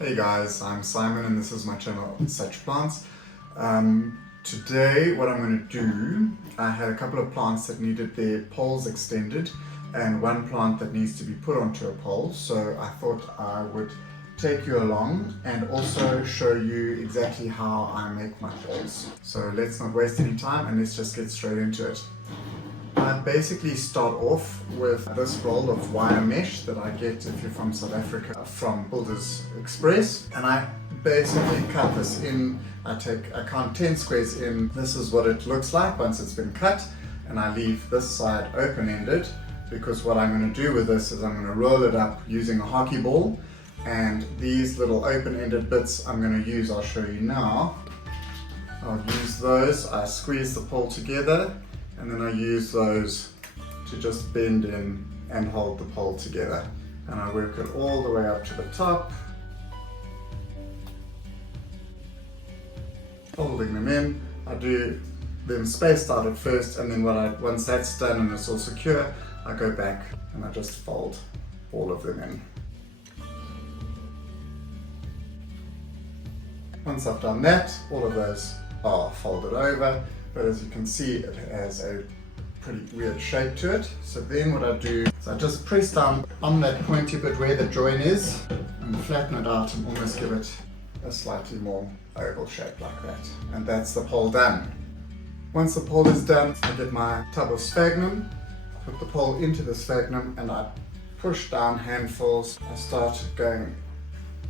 Hey guys, I'm Simon and this is my channel Such Plants. Today what I'm going to do, I had a couple of plants that needed their poles extended and one plant that needs to be put onto a pole, so I thought I would take you along and also show you exactly how I make my poles. So let's not waste any time and let's just get straight into it. I basically start off with this roll of wire mesh that I get if you're from South Africa from Builders Express, and I basically cut this in. I count 10 squares in. This is what it looks like once it's been cut, and I leave this side open-ended because what I'm going to do with this is I'm going to roll it up using a hockey ball, and these little open-ended bits I'm going to use, I'll show you now. I'll use those, I squeeze the pole together, and then I use those to just bend in and hold the pole together. And I work it all the way up to the top, holding them in. I do them spaced out at first, and then once that's done and it's all secure, I go back and I just fold all of them in. Once I've done that, all of those are folded over. But as you can see, it has a pretty weird shape to it. So then what I do is I just press down on that pointy bit where the join is and flatten it out and almost give it a slightly more oval shape like that. And that's the pole done. Once the pole is done, I get my tub of sphagnum, put the pole into the sphagnum, and I push down handfuls. I start going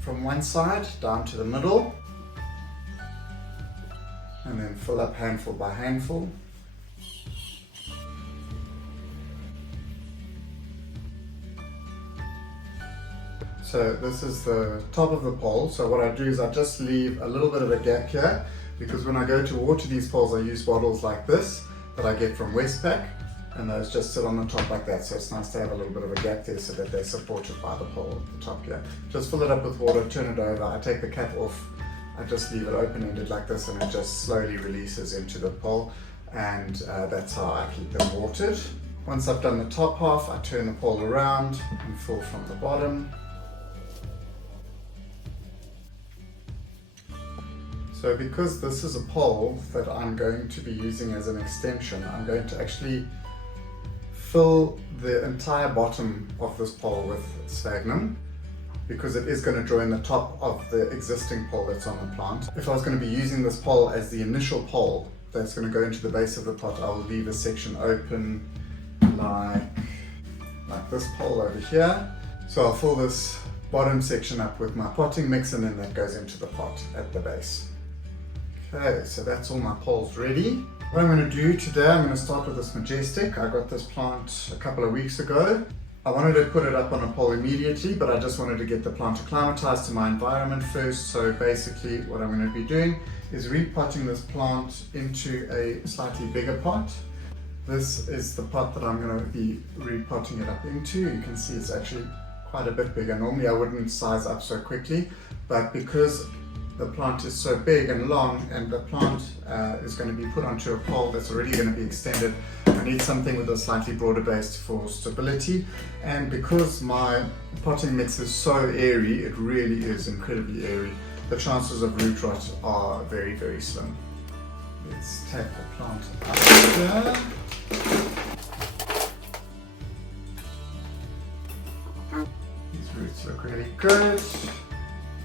from one side down to the middle, and then fill up handful by handful. So this is the top of the pole. So what I do is I just leave a little bit of a gap here, because when I go to water these poles I use bottles like this that I get from Westpac, and those just sit on the top like that. So it's nice to have a little bit of a gap there so that they're supported by the pole at the top here. Just fill it up with water, turn it over, I take the cap off, I just leave it open-ended like this, and it just slowly releases into the pole, and that's how I keep them watered. Once I've done the top half, I turn the pole around and fill from the bottom. So because this is a pole that I'm going to be using as an extension, I'm going to actually fill the entire bottom of this pole with sphagnum, because it is going to join the top of the existing pole that's on the plant. If I was going to be using this pole as the initial pole that's going to go into the base of the pot, I will leave a section open like this pole over here. So I'll fill this bottom section up with my potting mix, and then that goes into the pot at the base. Okay, so that's all my poles ready. What I'm going to do today, I'm going to start with this Majestic. I got this plant a couple of weeks ago. I wanted to put it up on a pole immediately, but I just wanted to get the plant acclimatized to my environment first. So basically what I'm going to be doing is repotting this plant into a slightly bigger pot. This is the pot that I'm going to be repotting it up into. You can see it's actually quite a bit bigger. Normally I wouldn't size up so quickly, but because the plant is so big and long, and the plant is going to be put onto a pole that's already going to be extended, I need something with a slightly broader base for stability. And because my potting mix is so airy, it really is incredibly airy, the chances of root rot are very, very slim. Let's take the plant out here. These roots look really good.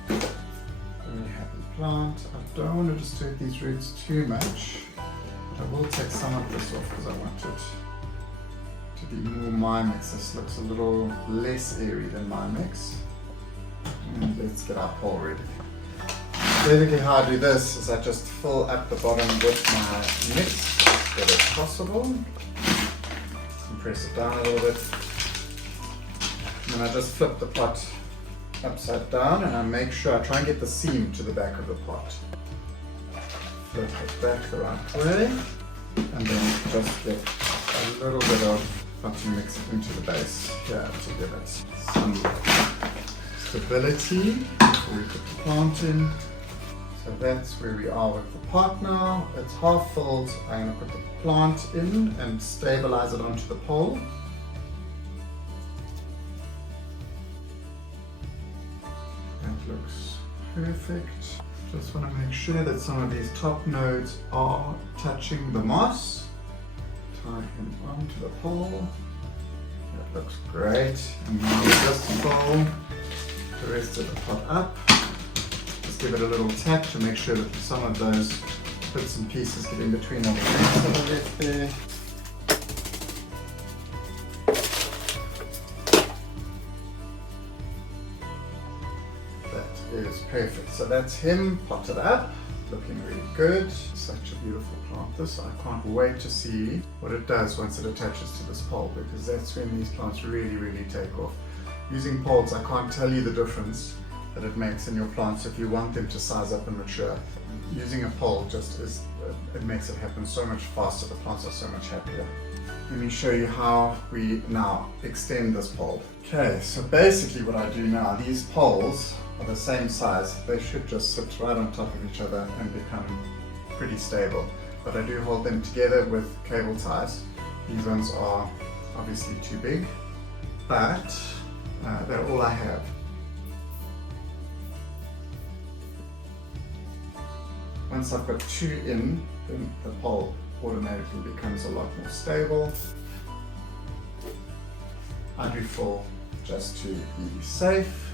Really happy plant. I don't want to disturb these roots too much, but I will take some of this off because I want it to be more my mix. This looks a little less airy than my mix. And let's get our pole ready. Basically how I do this is I just fill up the bottom with my mix as good as possible. Compress it down a little bit. And then I just flip the pot upside down, and I make sure I try and get the seam to the back of the pot. Flip it back the right way, and then just get a little bit of potting mix into the base here to give it some stability before we put the plant in. So that's where we are with the pot now. It's half filled. I'm going to put the plant in and stabilize it onto the pole. looks perfect. Just want to make sure that some of these top nodes are touching the moss. Tie him onto the pole. That looks great. And now we just fold the rest of the pot up. Just give it a little tap to make sure that some of those bits and pieces get in between all the rings that are left there. That is perfect. So that's him potted up, looking really good. Such a beautiful plant this. I can't wait to see what it does once it attaches to this pole, because that's when these plants really take off. Using poles, I can't tell you the difference that it makes in your plants if you want them to size up and mature. Using a pole just is, it makes it happen so much faster. The plants are so much happier. Let me show you how we now extend this pole. Okay, so basically what I do now, these poles are the same size. They should just sit right on top of each other and become pretty stable. But I do hold them together with cable ties. These ones are obviously too big, but they're all I have. Once I've got two in, then the pole automatically becomes a lot more stable. I do four just to be safe.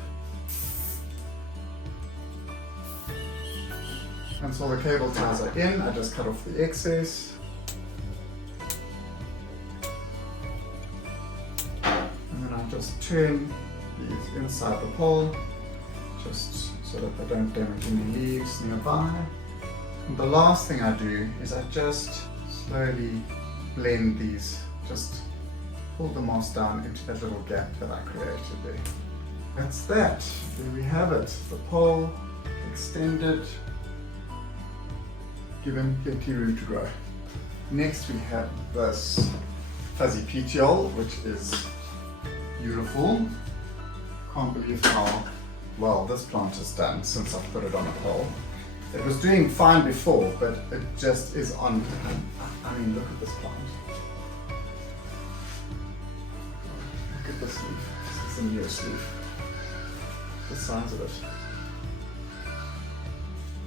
Once all the cable ties are in, I just cut off the excess. And then I just turn these inside the pole, just so that they don't damage any leaves nearby. And the last thing I do is I just slowly blend these, just pull the moss down into that little gap that I created there. That's that. There we have it. The pole extended, given plenty room to grow. Next we have this fuzzy petiole, which is beautiful. Can't believe how well this plant has done since I've put it on a pole. It was doing fine before, but it just is on. I mean, look at this plant. Look at this leaf. This is the newest leaf. The size of it.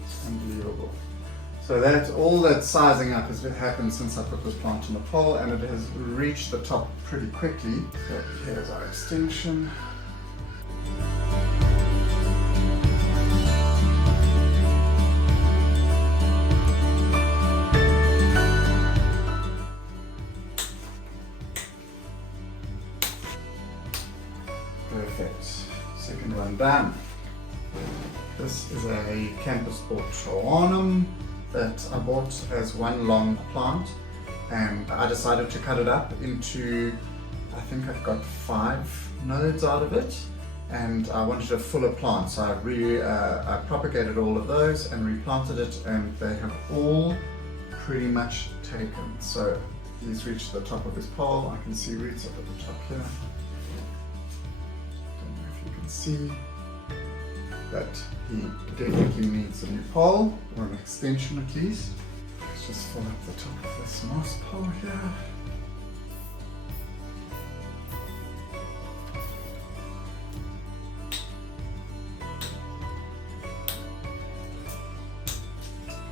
It's unbelievable. So that's all that sizing up has happened since I put this plant on the pole, and it has reached the top pretty quickly. So here's our extension. Perfect. Second one done. This is a Campus Troanum that I bought as one long plant, and I decided to cut it up into, I think I've got 5 nodes out of it, and I wanted a fuller plant, so I propagated all of those and replanted it, and they have all pretty much taken. So he's reached the top of his pole. I can see roots up at the top here. See that he definitely needs a new pole, or an extension at least. Let's just fill up the top of this moss pole here.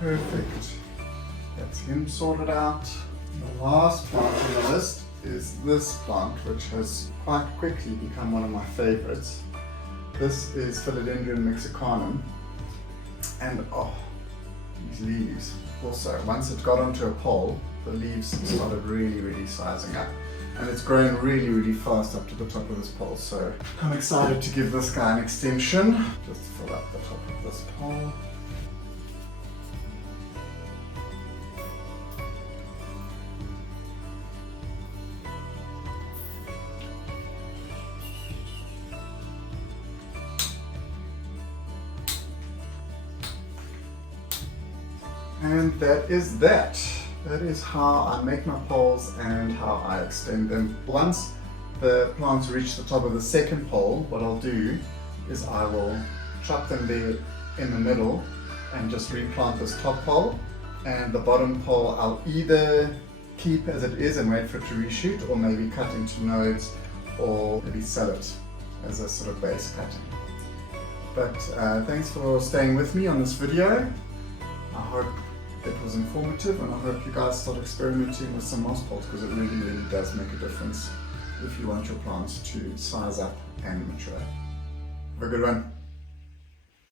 Perfect. That's him sorted out. The last plant on the list is this plant, which has quite quickly become one of my favorites. This is Philodendron mexicanum, and oh, these leaves. Also, once it got onto a pole, the leaves started really sizing up, and it's growing really fast up to the top of this pole. So I'm excited to give this guy an extension. Just fill up the top of this pole. And that is that. That is how I make my poles and how I extend them. Once the plants reach the top of the second pole, what I'll do is I will chop them there in the middle and just replant this top pole, and the bottom pole I'll either keep as it is and wait for it to reshoot, or maybe cut into nodes, or maybe sell it as a sort of base cutting. But thanks for staying with me on this video. I hope it was informative, and I hope you guys start experimenting with some moss pots, because it really, really does make a difference if you want your plants to size up and mature. Have a good one.